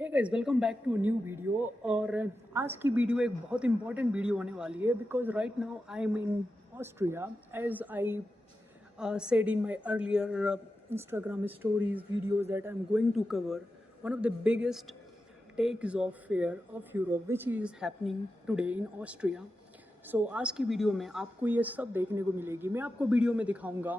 Hey guys welcome back to new video. और आज की वीडियो एक बहुत इंपॉर्टेंट वीडियो होने वाली है because right now I am in Austria as I said in my earlier Instagram stories videos that I'm going to cover one of the biggest takes of fair of Europe which is happening today in Austria. So आज की video में आपको ये सब देखने को मिलेगी। मैं आपको वीडियो में दिखाऊंगा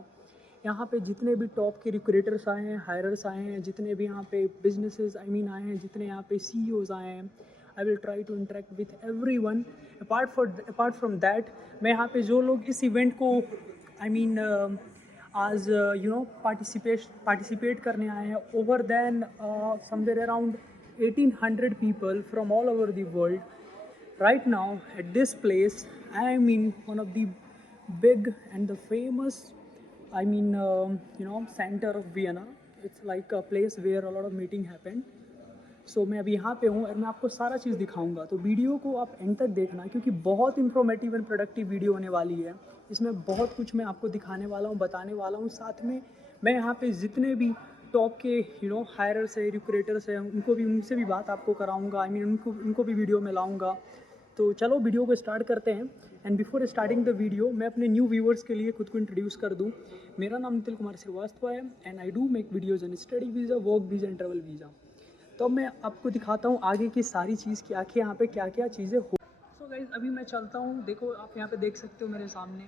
यहाँ पे जितने भी टॉप के रिक्रूटर्स आए हैं, हायरर्स आए हैं, जितने भी यहाँ पे बिजनेसेस आए हैं, जितने यहाँ पे CEOs आए हैं। I will try to interact with everyone. Apart from that मैं यहाँ पे जो लोग इस इवेंट को आज पार्टिसिपेट करने आए हैं over then somewhere around 1800 people from all over the world right now at this place. I am in one of the big and the famous center of Vienna. It's like a place where a lot of meeting happen. So मैं अभी यहाँ पे हूँ और मैं आपको सारा चीज़ दिखाऊंगा, तो वीडियो को आप एंड तक देखना क्योंकि बहुत इंफॉर्मेटिव एंड प्रोडक्टिव वीडियो होने वाली है। इसमें बहुत कुछ मैं आपको दिखाने वाला हूँ, बताने वाला हूँ। साथ में मैं यहाँ पे जितने भी टॉप के हायरर्स है, रिक्रूटर्स हैं, उनसे भी बात आपको कराऊँगा। उनको भी वीडियो में लाऊँगा। तो चलो वीडियो को स्टार्ट करते हैं। And before starting the video मैं अपने न्यू व्यूअर्स के लिए खुद को इंट्रोड्यूस कर दूँ। मेरा नाम नितिल कुमार श्रीवास्तव है and I do make videos on study visa, work visa and travel visa. तो मैं आपको दिखाता हूँ आगे की सारी चीज़ की आखिर यहाँ पे क्या क्या चीज़ें हो। सो गाइज अभी मैं चलता हूँ। देखो आप यहाँ पे देख सकते हो मेरे सामने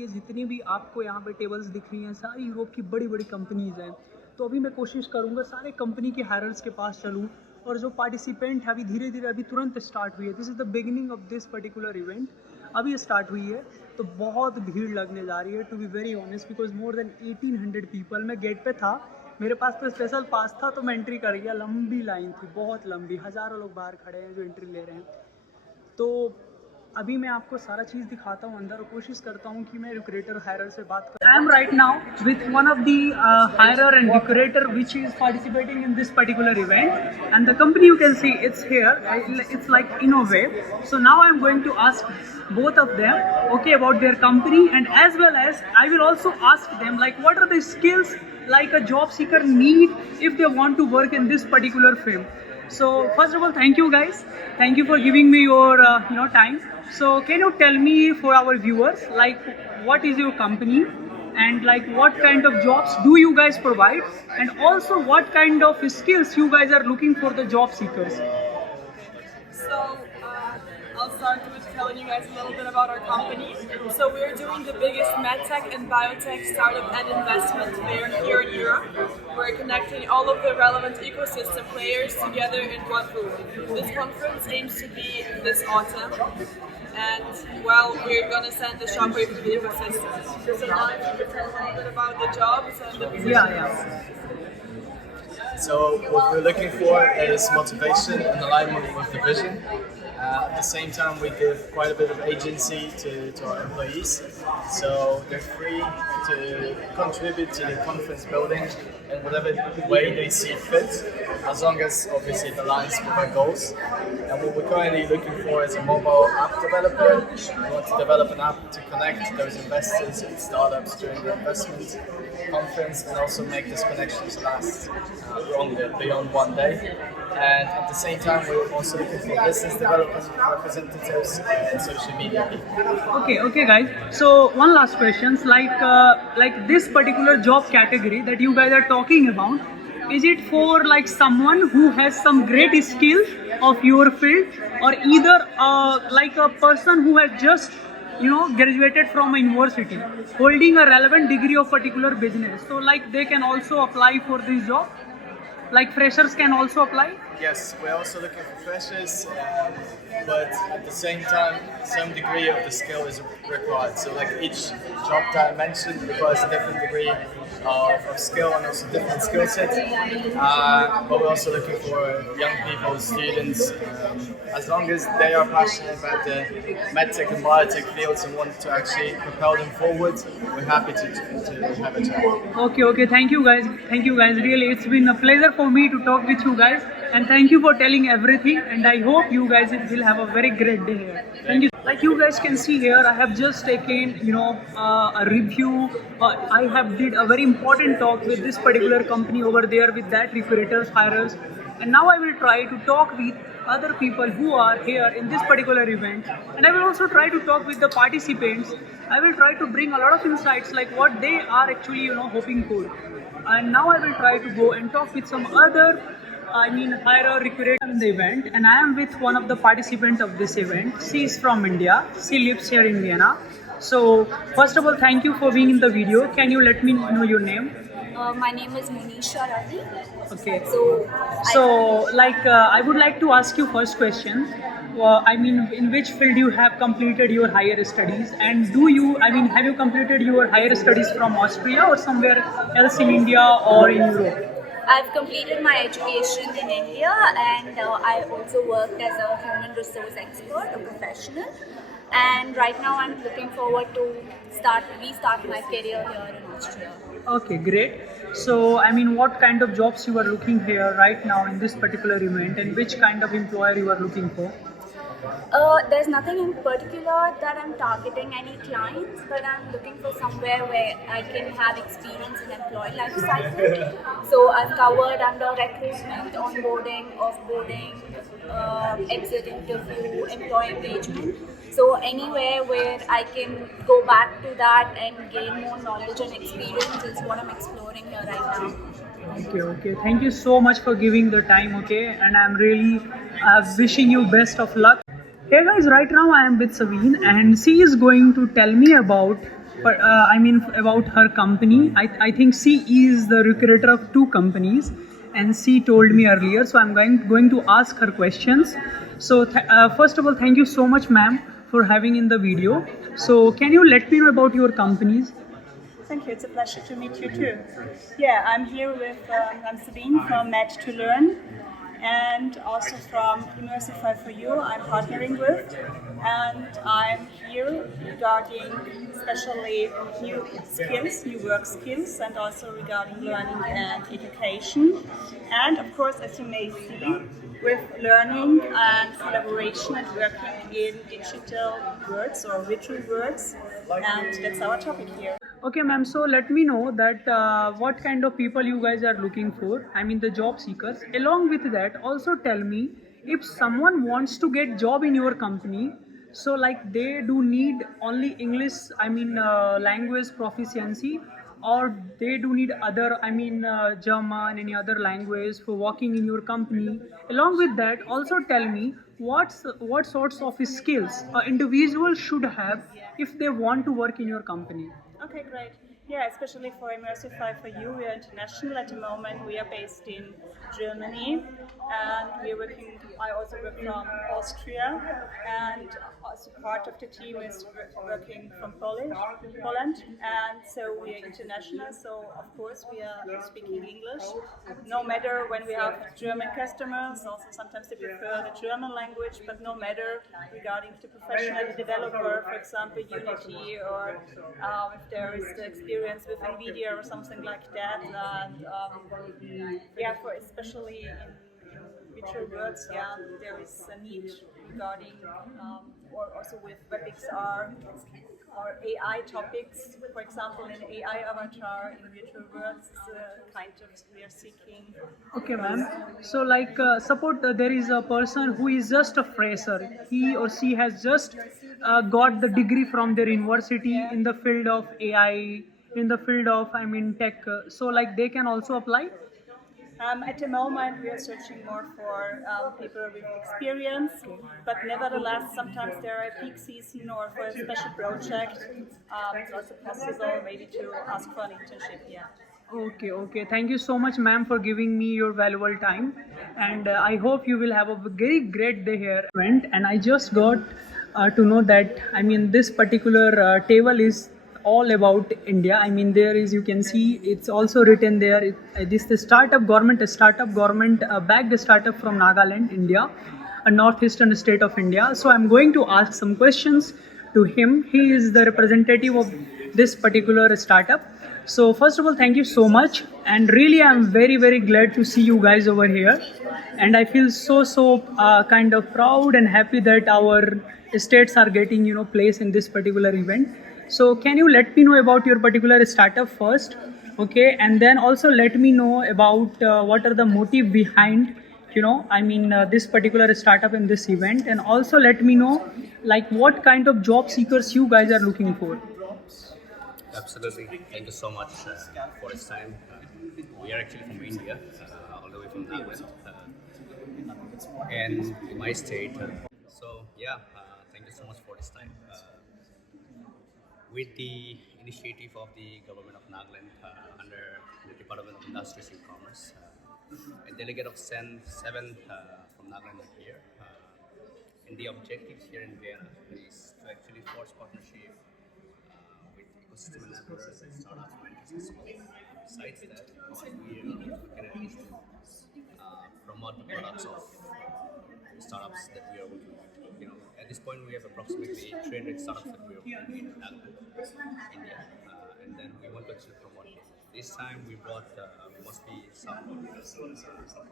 ये जितनी भी आपको यहाँ पे टेबल्स दिख रही हैं सारी यूरोप की बड़ी बड़ी कंपनीज़ हैं। तो अभी मैं कोशिश करूँगा सारे कंपनी के हायरर्स के पास चलूँ और जो पार्टिसिपेंट है अभी धीरे धीरे अभी तुरंत स्टार्ट हुई है। This is the beginning of this particular event. अभी स्टार्ट हुई है तो बहुत भीड़ लगने जा रही है to be very honest because more than 1800 people. मैं गेट पे था, मेरे पास तो स्पेशल पास था तो मैं एंट्री कर गया। लंबी लाइन थी, बहुत लंबी, हज़ारों लोग बाहर खड़े हैं जो एंट्री ले रहे हैं। तो अभी मैं आपको सारा चीज़ दिखाता हूँ अंदर और कोशिश करता हूँ कि मैं रिक्रूटर हायरर से बात करूँ। I am right now with one of the hirer and recruiter which is participating in this particular event and the company you can see it's here, it's like innovate. So now I am going to ask both of them okay about their company and as well as I will also ask them like what are the skills like a job seeker need if they want to work in this particular field. So first of all, thank you guys, thank you for giving me your time. So can you tell me for our viewers like what is your company and like what kind of jobs do you guys provide and also what kind of skills you guys are looking for the job seekers. So I'll start with telling you guys a little bit about our company. So we're doing the biggest medtech and biotech startup and investment fair here in Europe. We're connecting all of the relevant ecosystem players together in one room. This conference aims to be this autumn. And well, we're gonna send the shockwave to the ecosystem. So now if you could tell a little bit about the jobs and the positions. Yeah. So what we're looking for is motivation and alignment with the vision. At the same time, we give quite a bit of agency to our employees, so they're free to contribute to the conference building in whatever way they see fit, as long as obviously it aligns with our goals. And what we're currently looking for is a mobile app developer. We want to develop an app to connect those investors and startups during the investment conference and also make these connections last longer, beyond one day. And at the same time, we're also looking for business development representatives and social media people. Okay guys, so one last question, like this particular job category that you guys are talking about, is it for like someone who has some great skills of your field or either like a person who has just graduated from a university holding a relevant degree of particular business, so like they can also apply for this job, like freshers can also apply? Yes, we're also looking for freshers, but at the same time, some degree of the skill is required. So like each job that I mentioned requires a different degree of skill and also different skill set. But we're also looking for young people, students, as long as they are passionate about the medtech and biotech fields and want to actually propel them forward, we're happy to have a chat. Okay, thank you guys, really it's been a pleasure for me to talk with you guys and thank you for telling everything and I hope you guys will have a very great day here. Thank you. Like you guys can see here, I have just taken a review. I have did a very important talk with this particular company over there with that recruiters, hirers. And now I will try to talk with other people who are here in this particular event, and I will also try to talk with the participants. I will try to bring a lot of insights like what they are actually hoping for. And now I will try to go and talk with some other higher recruiter in the event, and I am with one of the participants of this event. She is from India. She lives here in Vienna. So first of all, thank you for being in the video. Can you let me know your name? My name is Monisha Ravi. Okay. So, I would like to ask you first question. In which field you have completed your higher studies, and have you completed your higher studies from Austria or somewhere else in India or in Europe? I've completed my education in India, and I also worked as a human resource expert, a professional. And right now, I'm looking forward to restart my career here in Austria. Okay, great. So, what kind of jobs you are looking here right now in this particular event, and which kind of employer you are looking for? There's nothing in particular that I'm targeting any clients, but I'm looking for somewhere where I can have experience in employee life cycle. So I've covered under recruitment, onboarding, offboarding, exit interview, employee engagement. So anywhere where I can go back to that and gain more knowledge and experience is what I'm exploring here right now. Okay. Thank you so much for giving the time, okay? And I'm really wishing you best of luck. Hey guys, right now I am with Saveen, and she is going to tell me about her company. I think she is the recruiter of 2 companies, and she told me earlier. So I'm going to ask her questions. So first of all, thank you so much, ma'am, for having in the video. So can you let me know about your companies? Thank you. It's a pleasure to meet you too. Yeah, I'm here with I'm Sabine from Match to Learn, and also from Immersify for You. I'm partnering with, and I'm here regarding especially new skills, new work skills, and also regarding learning and education. And of course, as you may see, with learning and collaboration and working in digital worlds or virtual worlds, and that's our topic here. Okay, ma'am. So let me know that what kind of people you guys are looking for. The job seekers. Along with that, also tell me if someone wants to get job in your company. So like they do need only English. Language proficiency, or they do need other. German, any other language for working in your company. Along with that, also tell me what sorts of skills an individual should have if they want to work in your company. Okay, great. Yeah, especially for Immersify for You, we are international at the moment. We are based in Germany, and I also work from Austria, and also part of the team is working from Poland, and so we are international. So of course we are speaking English, no matter when we have German customers. Also sometimes they prefer the German language, but no matter regarding the professional developer, for example, Unity, or if there is the experience with NVIDIA or something like that. And for especially in virtual worlds, there is a need regarding, or also with WebXR or AI topics. For example, an AI avatar in virtual worlds is kind of we are seeking. Okay, ma'am. So, suppose there is a person who is just a fresher. He or she has just got the degree from their university in the field of AI, in the field of tech. So, they can also apply. At the moment, we are searching more for people with experience, but nevertheless, sometimes there are peak season or for a special project. It's also possible maybe to ask for an internship. Yeah. Okay. Thank you so much, ma'am, for giving me your valuable time, and I hope you will have a very great day here. And I just got to know that this particular table is all about India. There is, you can see, it's also written there. This is startup government backed startup from Nagaland, India, a northeastern state of India. So I'm going to ask some questions to him. He is the representative of this particular startup. So first of all, thank you so much, and really I'm very, very glad to see you guys over here, and I feel so kind of proud and happy that our states are getting place in this particular event. So can you let me know about your particular startup first, okay, and then also let me know about what are the motive behind this particular startup in this event, and also let me know like what kind of job seekers you guys are looking for. Absolutely. Thank you so much for this time. We are actually from India, all the way from Nagaland, and in my state. Thank you so much for this time. With the initiative of the government of Nagaland under the Department of Industries and Commerce, a delegate of seven from Nagaland are here. And the objective here in Vienna is to actually forge partnership with ecosystem enablers and startups, mentors, and so on. Besides that, what we are looking at is to promote the products of startups that we are working with. At this point, we have approximately 300 startups that we are working in Nagaland, India, and then we want to actually promote it. This time, we brought mostly some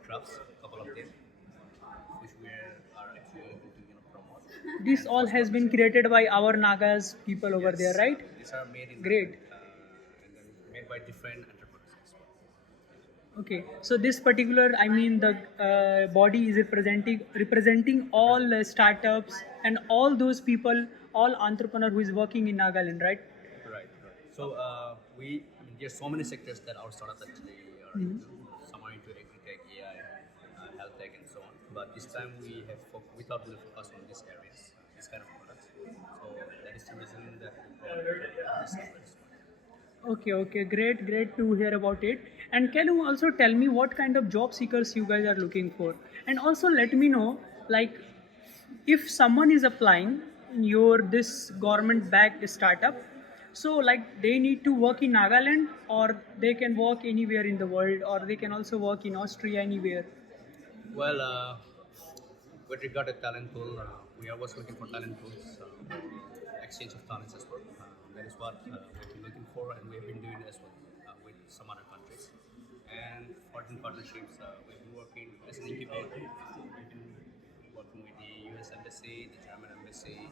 trucks, a couple of them, which we are actually going to promote. This all has been created by our Nagas people over there, right? These are made in Great. and then made by different entrepreneurs as well. Okay, so this particular, the body is representing all startups and all those people, all entrepreneur who is working in Nagaland, right? Right. So there's so many sectors that our startups actually are into. Some are into agri-tech, AI, health tech, and so on. But this time we thought we'll focus on these areas, this kind of products. So that is the reason that we brought this number. Okay, great to hear about it. And can you also tell me what kind of job seekers you guys are looking for? And also let me know, like, if someone is applying in this government-backed startup, so like they need to work in Nagaland, or they can work anywhere in the world, or they can also work in Austria, anywhere. Well, with regard to talent pool, we are always looking for talent pools, exchange of talents as well. That is what we've been looking for, and we've been doing as well with some other countries. And foreign partnerships, we've been working as an incubator. We've been working with the US Embassy, the German Embassy,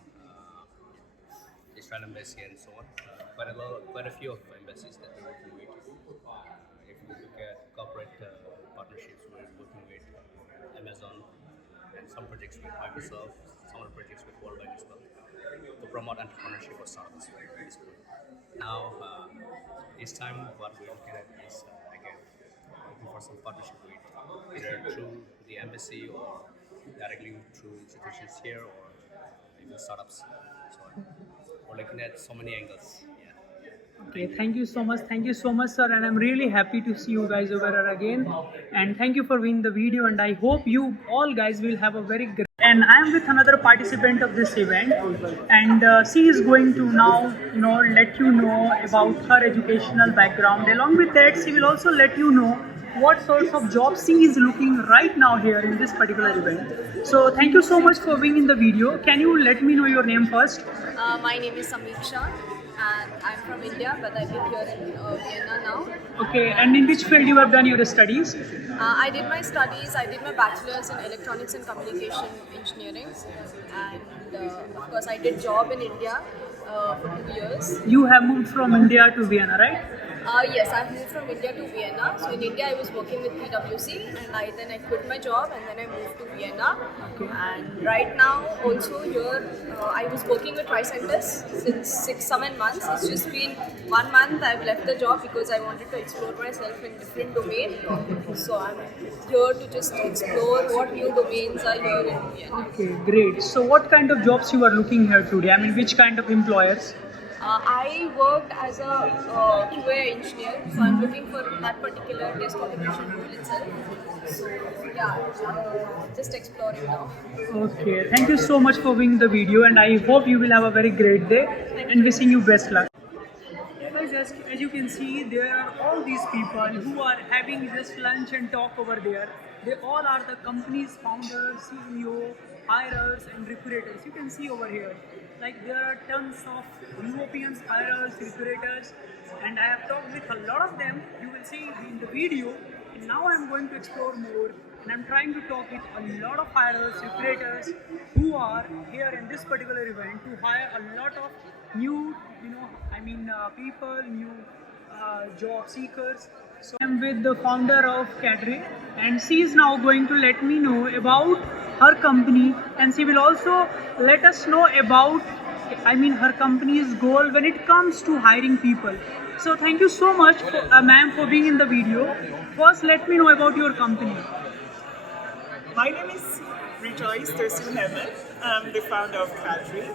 the Israel Embassy, and so on. Quite a few of embassies that we're working with. If we look at corporate partnerships, we're working with Amazon and some projects with Microsoft, some other projects with World Bank as well, to promote entrepreneurship or startups. Now, this time, what we're looking at is again looking for some partnership with either through the embassy or directly through institutions here or even startups. So we're looking at so many angles. Okay, thank you so much, sir, and I'm really happy to see you guys over here again. And thank you for viewing the video, and I hope you all guys will have a very great. And I am with another participant of this event, and she is going to now, let you know about her educational background. Along with that, she will also let you know what sorts of jobs she is looking right now here in this particular event. So thank you so much for being in the video. Can you let me know your name first? My name is Samiksha, and I'm from India, but I live here in Vienna now. Okay, and in which field you have done your studies? I did my bachelor's in electronics and communication engineering, and of course I did job in India for 2 years. You have moved from India to Vienna, right? Yes, I've moved from India to Vienna. So in India I was working with PwC, and I quit my job and then I moved to Vienna. Okay. And right now also here I was working with Tricentis since 7 months. It's just been 1 month I've left the job because I wanted to explore myself in different domain. So I'm here to just explore what new domains are here in Vienna. Okay, great. So what kind of jobs you are looking here today? Which kind of employers? I worked as a QA engineer, so I'm looking for that particular test automation role itself. So just exploring now. Okay, thank you so much for viewing the video, and I hope you will have a very great day, and wishing you best luck. Guys, as you can see, there are all these people who are having this lunch and talk over there. They all are the company's founders, CEO, hirers, and recruiters. You can see over here, like there are tons of Europeans, hirers, recruiters, and I have talked with a lot of them. You will see in the video. And now I'm going to explore more, and I'm trying to talk with a lot of hirers, recruiters who are here in this particular event to hire a lot of new, people, new job seekers So I'm with the founder of Cadre, and she is now going to let me know about her company, and she will also let us know about, her company's goal when it comes to hiring people. So thank you so much, ma'am, for being in the video. First, let me know about your company. My name is Rejoice Tersun-Heaven. I'm the founder of Cadre.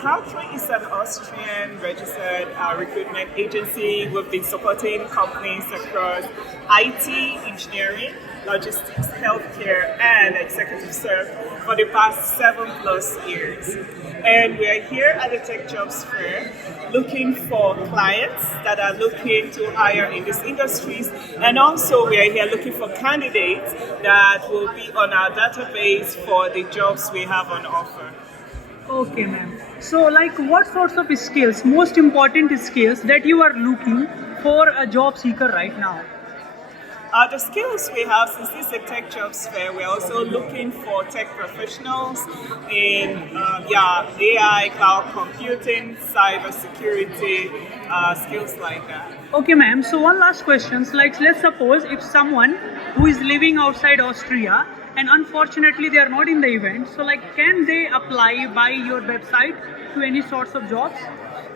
Cadre is an Austrian registered recruitment agency. We've been supporting companies across IT, engineering, logistics, healthcare, and executive search for the past 7+ years. And we're here at the Tech Jobs Fair looking for clients that are looking to hire in these industries. And also we are here looking for candidates that will be on our database for the jobs we have on offer. Okay, ma'am. So, what sorts of skills, most important skills that you are looking for a job seeker right now? The skills we have, since this is a tech jobs fair, we're also looking for tech professionals in AI, cloud computing, cyber security, skills like that. Okay, ma'am. So one last question. Let's suppose if someone who is living outside Austria and unfortunately they are not in the event, so can they apply by your website to any sorts of jobs?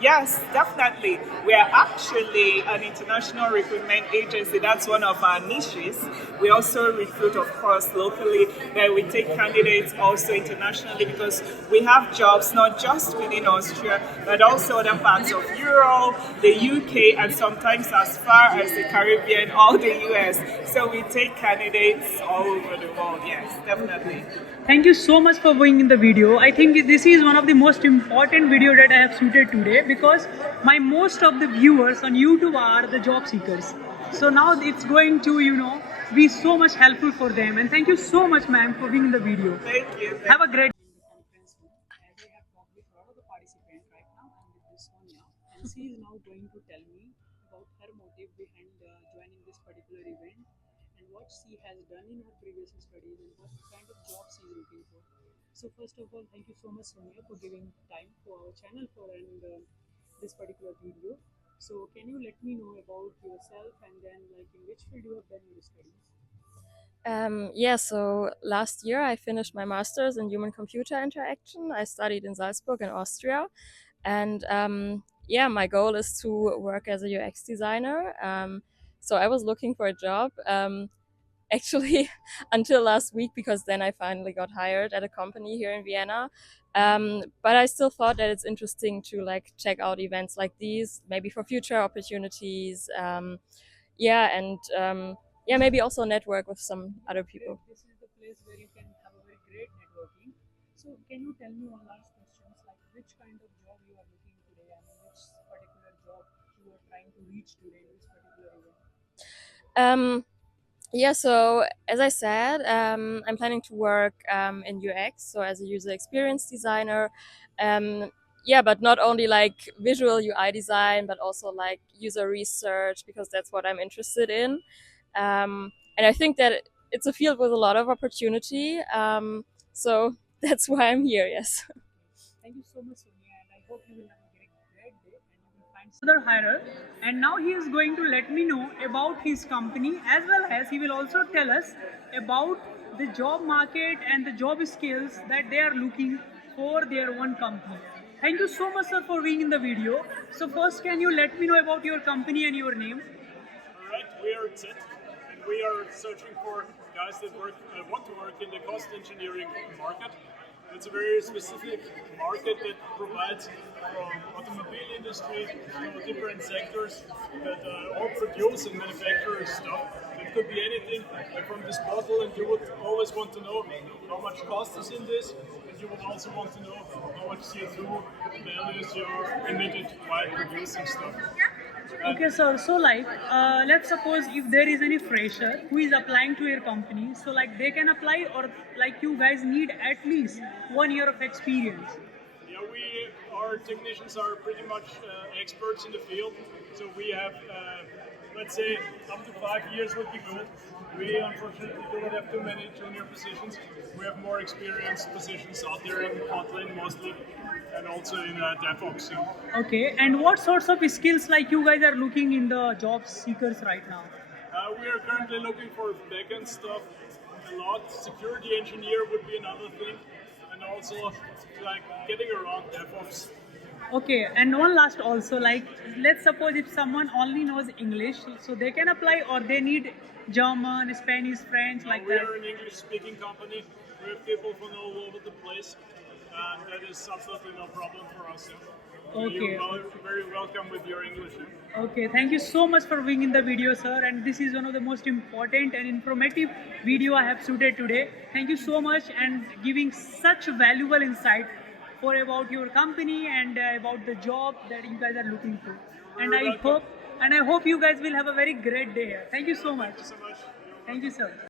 Yes, definitely. We are actually an international recruitment agency. That's one of our niches. We also recruit, of course, locally, but we take candidates also internationally because we have jobs not just within Austria, but also other parts of Europe, the UK, and sometimes as far as the Caribbean or the US. So we take candidates all over the world. Yes, definitely. Thank you so much for being in the video. I think this is one of the most important video that I have shooted today because most of the viewers on YouTube are the job seekers. So now it's going to, be so much helpful for them. And thank you so much, ma'am, for being in the video. Thank you. Have a great and she is now going to tell me about her motive behind joining this particular event and what she has done in her previous studies and what kind of job she is looking for. So first of all, thank you so much, Sonia, for giving time for our channel for this particular video. So can you let me know about yourself and then in which field you have done your studies? Yeah, so last year I finished my master's in human computer interaction. I studied in Salzburg in Austria. And yeah, my goal is to work as a UX designer. So I was looking for a job actually until last week because then I finally got hired at a company here in Vienna. But I still thought that it's interesting to check out events like these, maybe for future opportunities. Yeah, maybe also network with some other people. This is the place where you can have a very great networking. So can you tell me one last question, which kind of job you are looking today and which particular job you are trying to reach today in this particular event? Yeah, so as I said, I'm planning to work in UX, so as a user experience designer. Yeah, but not only visual UI design, but also user research, because that's what I'm interested in. And I think that it's a field with a lot of opportunity. So that's why I'm here, yes. Thank you so much, Sonia, and I hope you will have a great day and you will find another hirer. And now he is going to let me know about his company as well as he will also tell us about the job market and the job skills that they are looking for their own company. Thank you so much, sir, for being in the video. So first, can you let me know about your company and your name? Alright, we are TIT, and we are searching for guys that want to work in the cost engineering market. It's a very specific market that provides from automobile industry to different sectors that all produce and manufacture stuff. It could be anything from disposal, and you would always want to know how much cost is in this, and you would also want to know how much CO2 values you're emitted while producing stuff. Okay, sir. So, let's suppose if there is any fresher who is applying to your company, so they can apply, or you guys need at least 1 year of experience. Yeah, our technicians are pretty much experts in the field, so we have let's say up to 5 years would be good. We unfortunately do not have too many junior positions. We have more experienced positions out there in Kotlin mostly, and also in DevOps. Okay, and what sorts of skills like you guys are looking in the job seekers right now? We are currently looking for backend stuff a lot. Security engineer would be another thing, and also like getting around DevOps. Okay, and one last also, like let's suppose if someone only knows English, so they can apply, or they need German, Spanish, French, like We that. are an English-speaking company. We have people from all over the place, and that is absolutely no problem for us. Okay. You're very welcome with your English. Okay, thank you so much for being in the video, sir. And this is one of the most important and informative video I have shooted today. Thank you so much and giving such valuable insight for about your company and about the job that you guys are looking for. And I hope you guys will have a very great day here. Thank you so much. Thank you so much. Thank you, sir.